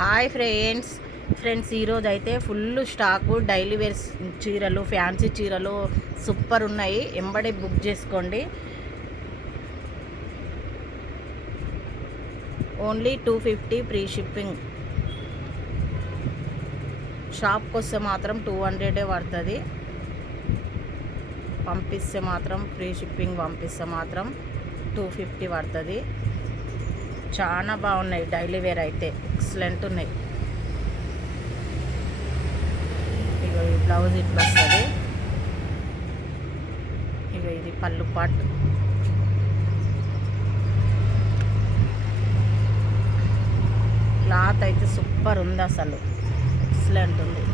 Hi friends ఈరోజు అయితే full stack daily wear చీరలు, ఫ్యాన్సీ చీరలు సూపర్ ఉన్నాయి. ఎంబడే బుక్ చేసుకోండి. ఓన్లీ 250 ఫ్రీ షిప్పింగ్. షాప్కి వస్తే మాత్రం 200 పడుతుంది. పంపిస్తే మాత్రం ఫ్రీ షిప్పింగ్, పంపిస్తే మాత్రం 250 పడుతుంది. చాలా బాగున్నాయి. డైలీ వేర్ అయితే ఎక్సలెంట్ ఉన్నాయి. ఇగో ఈ బ్లౌజ్ ఇట్లా వస్తుంది. ఇగో ఇది పళ్ళు పాటు. క్లాత్ అయితే సూపర్ ఉంది, అసలు ఎక్సలెంట్ ఉంది.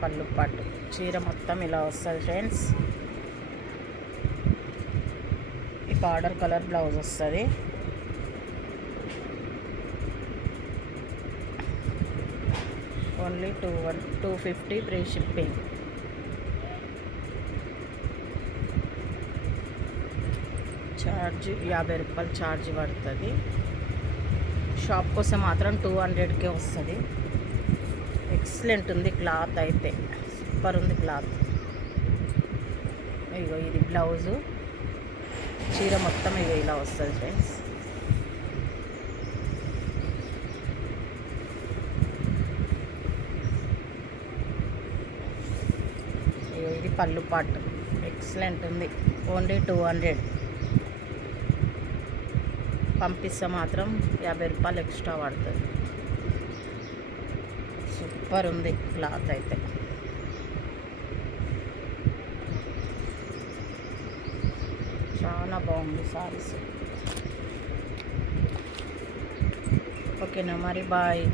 పళ్ళు పాటు చీర మొత్తం ఇలా వస్తుంది ఫ్రెండ్స్. ఈ బార్డర్ కలర్ బ్లౌజ్ వస్తుంది. ఓన్లీ 250 ఫ్రీ షిప్పింగ్. ఛార్జ్ 50 రూపాయలు ఛార్జ్ పడుతుంది. షాప్ కోసం మాత్రం 200కే వస్తుంది. ఎక్సలెంట్ ఉంది క్లాత్ అయితే, సూపర్ ఉంది క్లాత్. ఇగో ఇది బ్లౌజు, చీర మొత్తం ఇగో ఇలా వస్తుంది ఫ్రెండ్స్. ఇగో ఇది పళ్ళు పాటు, ఎక్సలెంట్ ఉంది. ఓన్లీ 200. పంపిస్తే మాత్రం 50 రూపాయలు ఎక్స్ట్రా పడుతుంది. సూపర్ ఉంది క్లాత్ అయితే. చాలా బాగుంది సారీస్. ఓకేనా మరి, బాయ్.